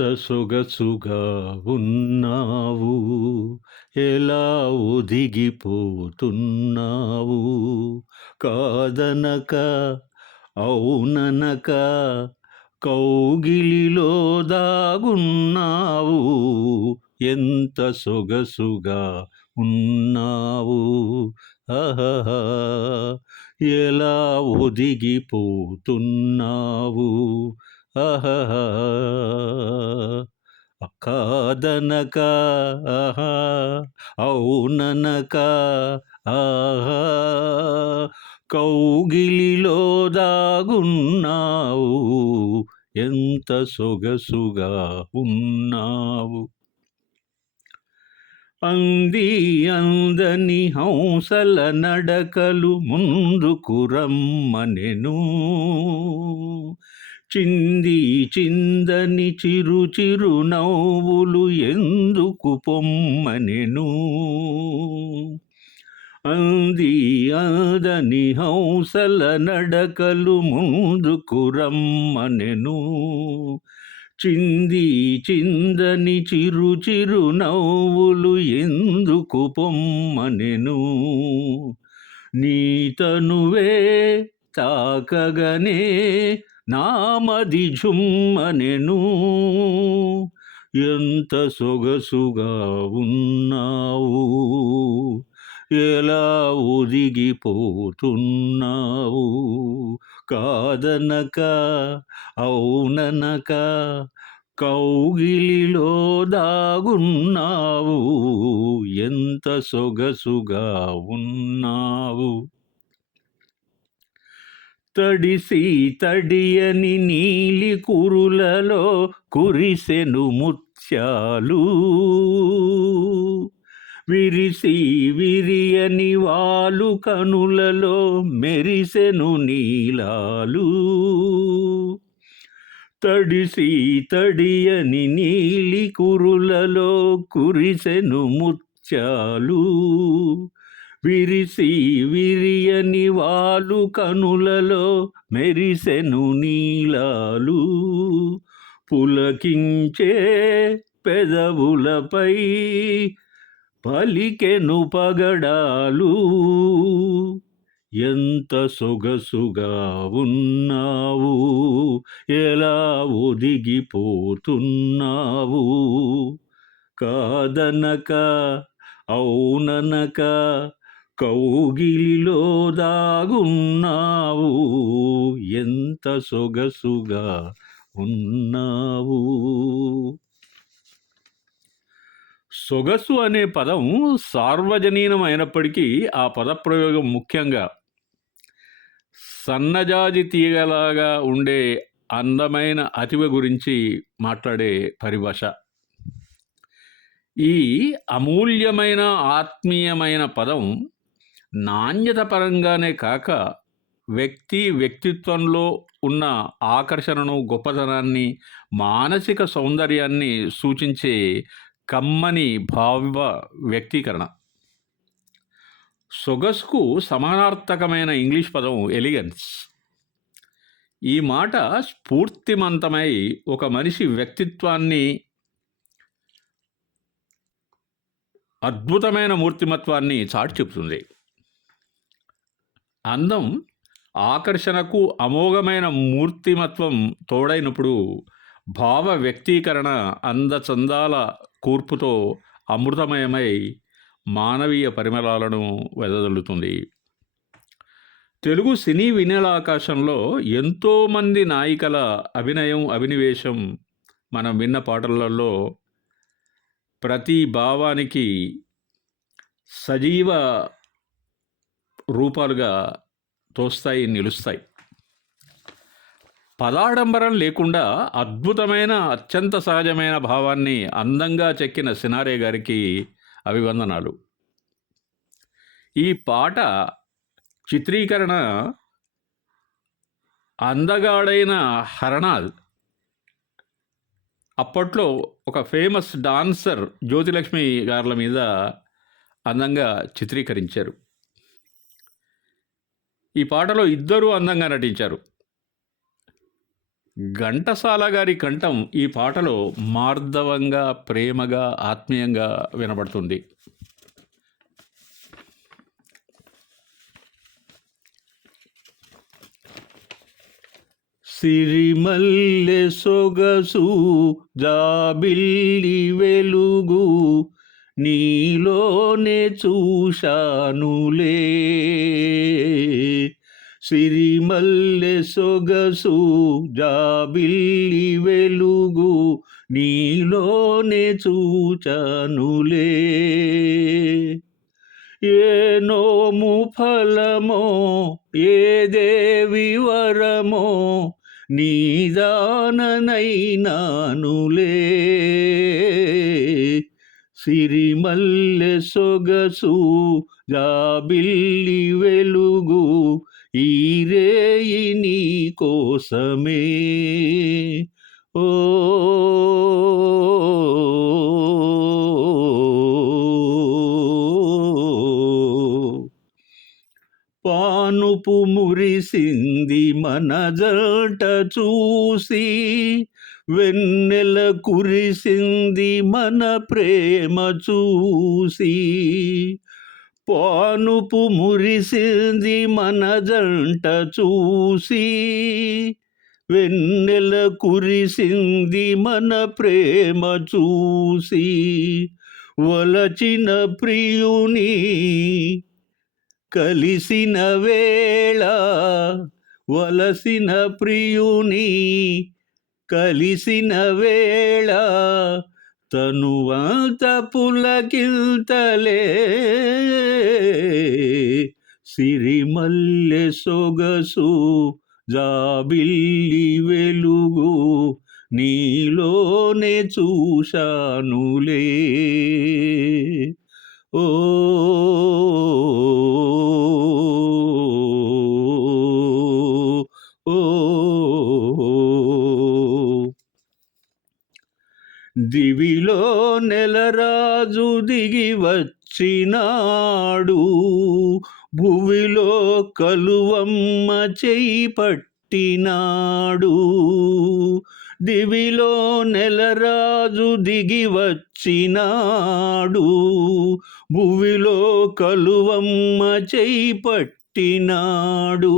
ఎంత సొగసుగా ఉన్నావు? ఎలా ఒదిగిపోతున్నావు? కాదనక అవుననక కౌగిలిలో దాగున్నావు? ఎంత సొగసుగా ఉన్నావు? ఆహా ఎలా ఒదిగిపోతున్నావు? కాదనక ఆహా అవుననక ఆహా కౌగిలిలో దాగున్నావు ఎంత సొగసుగా ఉన్నావు. అంది అందని హంసల నడకలు ముందుకు రమ్మనెను. చింది చిందని చిరు చిరు నవ్వులు ఎందుకు పొమ్మనెను? అంది ఆదని హంసల నడకలు ముందుకు రమ్మనెను. చింది చిందని చిరు చిరు నవ్వులు ఎందుకు పొమ్మనెను? నీతనువే తాకగనే నామది జుమ్మనెను ఎంత సొగసుగా ఉన్నావు. ఎలా ఒదిగిపోతున్నావు. కాదనక అవుననక కౌగిలిలో దాగున్నావు. ఎంత సొగసుగా ఉన్నావు. తడిసి తడియని నీలి కురులలో కురిసెను ముత్యాలు. విరిసి విరియని వాలు కనులలో మెరిసెను నీలాలు. తడిసి తడియని నీలి కురులలో కురిసెను ముత్యాలు. విరిసి విరియని వాలు కనులలో మెరిసెను నీలాలు. పులకించే పెదవులపై పలికెను పగడాలు. ఎంత సొగసుగా ఉన్నావు ఎలా ఒదిగిపోతున్నావు? కాదనక అవుననక కౌగిలిలో దాగున్నావు. ఎంత సొగసుగా ఉన్నావు. సొగసు అనే పదం సార్వజనీనమైనప్పటికీ ఆ పదప్రయోగం ముఖ్యంగా సన్నజాజి తీగలాగా ఉండే అందమైన అతివ గురించి మాట్లాడే పరిభాష. ఈ అమూల్యమైన ఆత్మీయమైన పదం నాణ్యత పరంగానే కాక వ్యక్తి వ్యక్తిత్వంలో ఉన్న ఆకర్షణను గొప్పతనాన్ని మానసిక సౌందర్యాన్ని సూచించే కమ్మని భావ వ్యక్తీకరణ. సొగసుకు సమానార్థకమైన ఇంగ్లీష్ పదం ఎలిగన్స్. ఈ మాట స్ఫూర్తిమంతమై ఒక మనిషి వ్యక్తిత్వాన్ని అద్భుతమైన మూర్తిమత్వాన్ని చాటి చెబుతుంది. అందం ఆకర్షణకు అమోఘమైన మూర్తిమత్వం తోడైనప్పుడు భావ వ్యక్తీకరణ అందచందాల కూర్పుతో అమృతమయమై మానవీయ పరిమళాలను వెదజల్లుతుంది. తెలుగు సినీ వినలాకాశంలో ఎంతోమంది నాయికల అభినయం అభినివేశం మనం విన్న పాటలలో ప్రతి భావానికి సజీవ రూపాలుగా తోస్తాయి నిలుస్తాయి. పదాడంబరం లేకుండా అద్భుతమైన అత్యంత సహజమైన భావాన్ని అందంగా చెక్కిన సినారే గారికి అభివందనాలు. ఈ పాట చిత్రీకరణ అందగాడైన హరణాల్ అప్పట్లో ఒక ఫేమస్ డాన్సర్ జ్యోతిలక్ష్మి గారుల మీద అందంగా చిత్రీకరించారు. ఈ పాటలో ఇద్దరూ అందంగా నటించారు. ఘంటసాల గారి కంఠం ఈ పాటలో మార్దవంగా ప్రేమగా ఆత్మీయంగా వినబడుతుంది. సిరిమల్లె సొగసు జాబిల్లి వెలుగు నీలోనే చూశానులే. సిరిమల్లె సొగసు జాబిల్లి వెలుగు నీలోనే చూచనులే. ఏ నోము ఫలమో ఏ దేవి వరమో నీదాననైనానులే సిరిమల్లె సొగసు జాబిల్లి వెలుగు ఈ రేయి నీ కోసమే. ఓ పానుపు మురిసింది మన జంట చూసి వెన్నెల కురిసింది మన ప్రేమ చూసి. పానుపు మురిసింది మన జంట చూసి వెన్నెల కురిసింది మన ప్రేమ చూసి వలచిన ప్రియుని కలిసిన వేళ వలసిన ప్రియుని కలిసిన వేళ తనువంత పులకిల్తలే సిరిమల్లె సొగసు జాబిల్లి వెలుగు నీలోనే చూశానులే. ఓ దివిలో నెలరాజు దిగి వచ్చినాడు. భువిలో కలువమ్మ చేయి పట్టినాడు. దివిలో నెలరాజు దిగి వచ్చినాడు. భువిలో కలువమ్మ చేయి పట్టినాడు.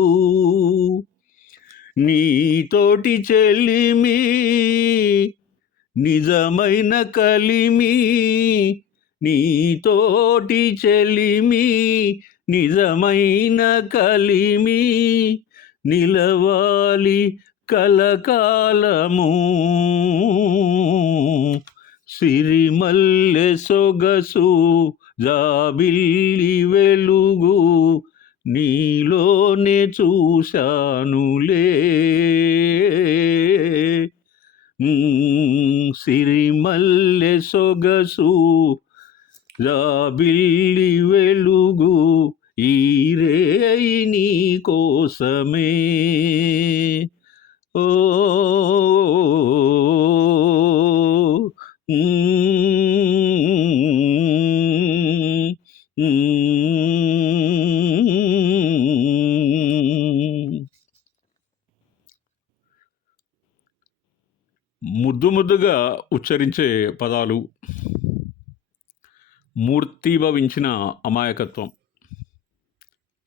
నీతోటి చెల్లిమి నిజమైన కలిమి నీతోటి చెలిమి నిజమైన కలిమి నిలవాలి కలకాలము. సిరిమల్లె సొగసు జాబిల్లి వెలుగు నీలోనే చూశానులే. సిరిమల్లె సొగసు రాబిల్లి వెలుగు ఈ రేయి నీ కోసమే ఓ Mm-hmm. ముద్దు ముద్దుగా ఉచ్చరించే పదాలు మూర్తీభవించిన అమాయకత్వం.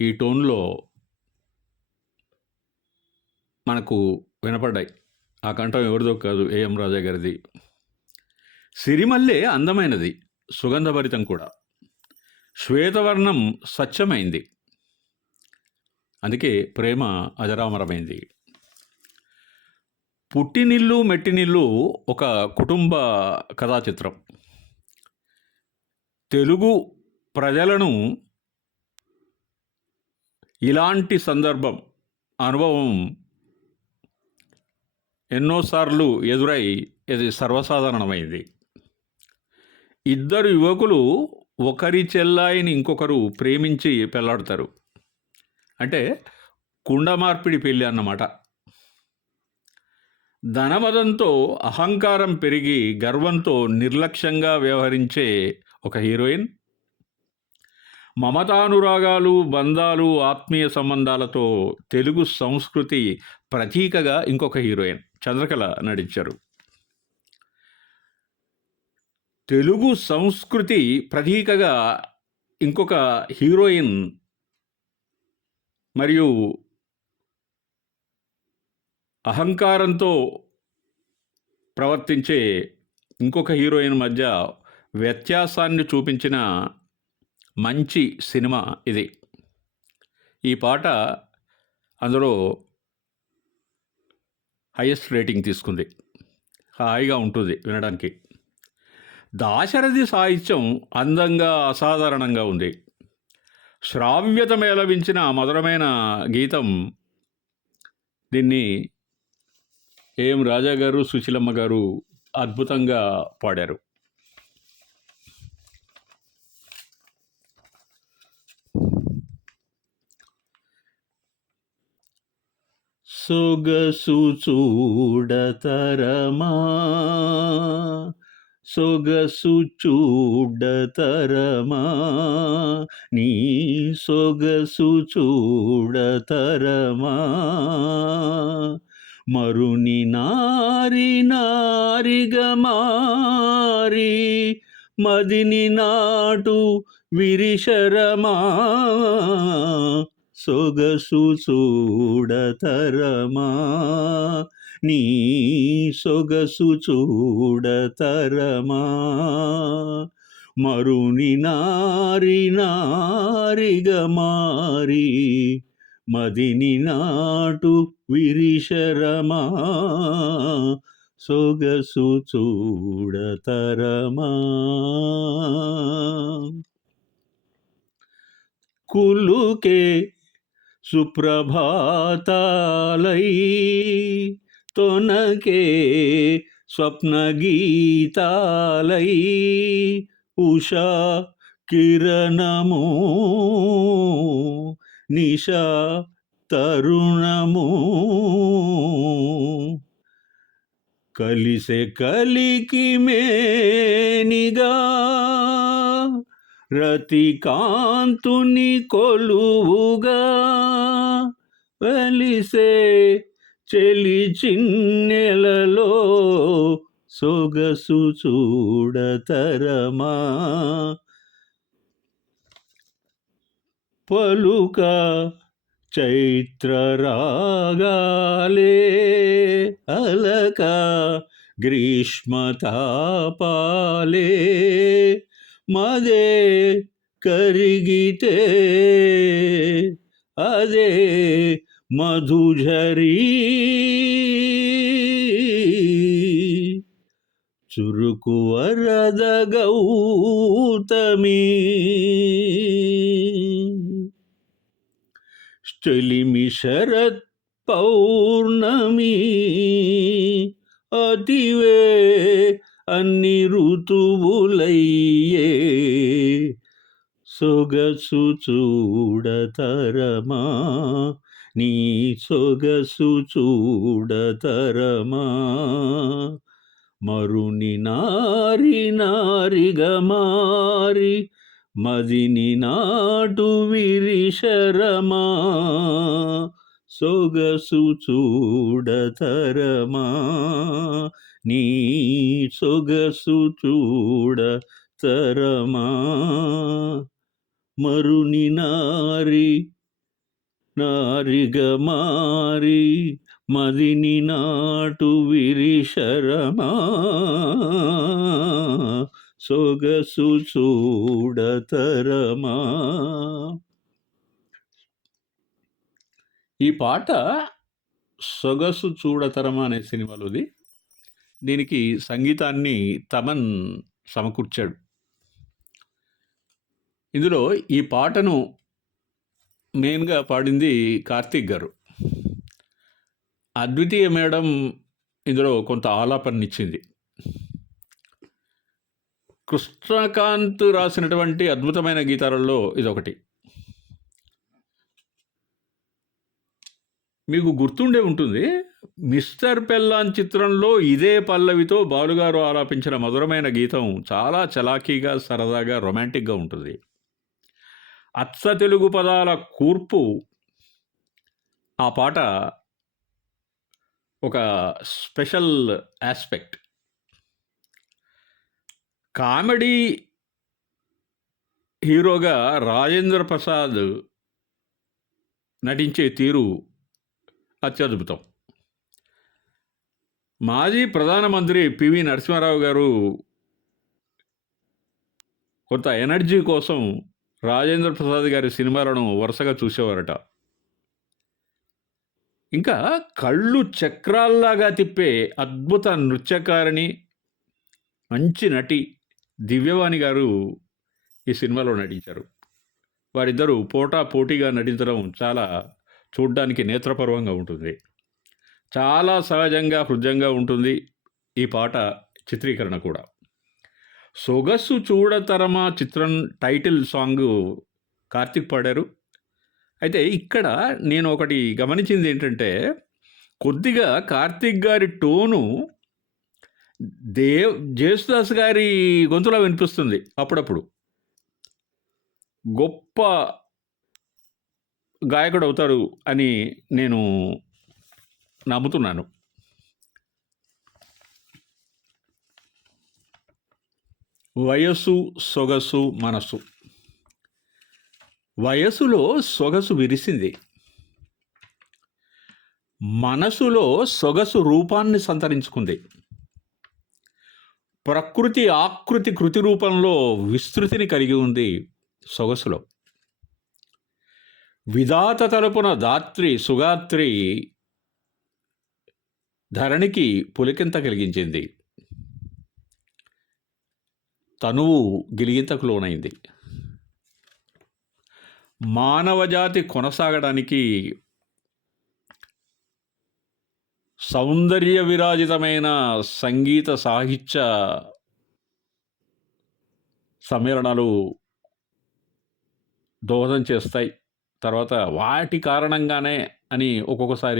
ఈ టోన్లో మనకు వినపడ్డాయి. ఆ కంఠం ఎవరిదో కాదు ఏఎం రాజా గారిది. సిరిమల్లె అందమైనది సుగంధభరితం కూడా. శ్వేతవర్ణం స్వచ్ఛమైంది అందుకే ప్రేమ అజరామరమైంది. పుట్టినిల్లు మెట్టినిల్లు ఒక కుటుంబ కథా చిత్రం తెలుగు ప్రజలను ఇలాంటి సందర్భం అనుభవం ఎన్నోసార్లు ఎదురై ఇది సర్వసాధారణమైంది. ఇద్దరు యువకులు ఒకరి చెల్లాయిని ఇంకొకరు ప్రేమించి పెళ్ళాడతారు. అంటే కుండ మార్పిడి పెళ్ళి అన్నమాట. ధనమదంతో అహంకారం పెరిగి గర్వంతో నిర్లక్ష్యంగా వ్యవహరించే ఒక హీరోయిన్. మమతానురాగాలు బంధాలు ఆత్మీయ సంబంధాలతో తెలుగు సంస్కృతి ప్రతీకగా ఇంకొక హీరోయిన్ చంద్రకళ నటించారు. తెలుగు సంస్కృతి ప్రతీకగా ఇంకొక హీరోయిన్ మరియు అహంకారంతో ప్రవర్తించే ఇంకొక హీరోయిన్ మధ్య వ్యత్యాసాన్ని చూపించిన మంచి సినిమా ఇది. ఈ పాట అందులో హైయెస్ట్ రేటింగ్ తీసుకుంది. హాయిగా ఉంటుంది వినడానికి. దాశరథి సాహిత్యం అందంగా అసాధారణంగా ఉంది. శ్రావ్యత మేళవించిన మధురమైన గీతం దీన్ని ఏం రాజా గారు సుశీలమ్మ గారు అద్భుతంగా పాడారు. సొగసు చూడతరమా? సొగసు చూడతరమా? నీ సొగసు చూడతరమా? మరుని నారి నారిగా మారి మదిని నాటు విరిశరమా సొగసు చూడతరమా నీ సొగసు చూడతరమా మరుని నారి నారిగా మారి మదిని నాటు విరిశరమా? సొగసు చూడతరమా? కులుకే సుప్రభాతాలై తొనకే స్వప్నగీతాలై ఉషా కిరణమో నిషా తరుణము. కలిసే కలికి మేనిగా రతికాంతుని కొలువుగా వెలిసే చెలి చిన్నెలలో సొగసు చూడతరమా. పలుక చైత్రరాగాలే అలక గ్రీష్మతాపాలే మదే కరిగితే అదే మధుజరీ చురుకు వరద గౌతమి చెలిమి శరత్ పౌర్ణమి. అతివే అన్ని ఋతువులయ్యే. సొగసు చూడతరమా? నీ సొగసు చూడతరమా? మరుని నారి నారిగ మారి మదిని నాటు విరిశరమా సొగసు చూడతరమా. నీ సొగసు చూడతరమా. మరుని నారి నారిగమారి మదిని నాటు విరిశరమా. సొగసు చూడతరమా? ఈ పాట సొగసు చూడతరమా అనే సినిమాలోది. దీనికి సంగీతాన్ని తమన్ సమకూర్చాడు. ఇందులో ఈ పాటను మెయిన్గా పాడింది కార్తీక్ గారు. అద్వితీయ మేడం ఇందులో కొంత ఆలాపననిచ్చింది. కృష్ణకాంత్ రాసినటువంటి అద్భుతమైన గీతాలలో ఇదొకటి. మీకు గుర్తుండే ఉంటుంది మిస్టర్ పెల్లాన్ చిత్రంలో ఇదే పల్లవితో బాలుగారు ఆలాపించిన మధురమైన గీతం చాలా చలాకీగా సరదాగా రొమాంటిక్గా ఉంటుంది. అచ్చ తెలుగు పదాల కూర్పు ఆ పాట ఒక స్పెషల్ యాస్పెక్ట్ కామెడీ హీరోగా రాజేంద్ర ప్రసాద్ నటించే తీరు అత్యద్భుతం. మాజీ ప్రధానమంత్రి పివి నరసింహారావు గారు కొంత ఎనర్జీ కోసం రాజేంద్ర ప్రసాద్ గారి సినిమాలను వరుసగా చూసేవారట. ఇంకా కళ్ళు చక్రాల్లాగా తిప్పే అద్భుత నృత్యకారిణి మంచి నటి దివ్యవాణి గారు ఈ సినిమాలో నటించారు. వారిద్దరూ పోటా పోటీగా నటించడం చాలా చూడ్డానికి నేత్రపర్వంగా ఉంటుంది. చాలా సహజంగా హృదయంగా ఉంటుంది ఈ పాట చిత్రీకరణ కూడా. సొగస్సు చూడతరమా చిత్రం టైటిల్ సాంగ్ కార్తిక్ పాడారు. అయితే ఇక్కడ నేను ఒకటి గమనించింది ఏంటంటే కొద్దిగా కార్తిక్ గారి టోను దేవ్ జేసుదాస్ గారి గొంతులో వినిపిస్తుంది అప్పుడప్పుడు. గొప్ప గాయకుడు అవుతారు అని నేను నమ్ముతున్నాను. వయస్సు సొగసు మనసు వయసులో సొగసు విరిసింది. మనసులో సొగసు రూపాన్ని సంతరించుకుంది. ప్రకృతి ఆకృతి కృతి రూపంలో విస్తృతిని కలిగి ఉంది సొగసులో. విధాత తరపున దాత్రి సుగాత్రి ధరణికి పులికింత కలిగించింది. తనువు గిలిగింతకు లోనైంది. మానవజాతి కొనసాగడానికి సౌందర్య విరాజితమైన సంగీత సాహిత్య సమ్మేళనాలు దోహదం చేస్తాయి. తర్వాత వాటి కారణంగానే అని ఒక్కొక్కసారి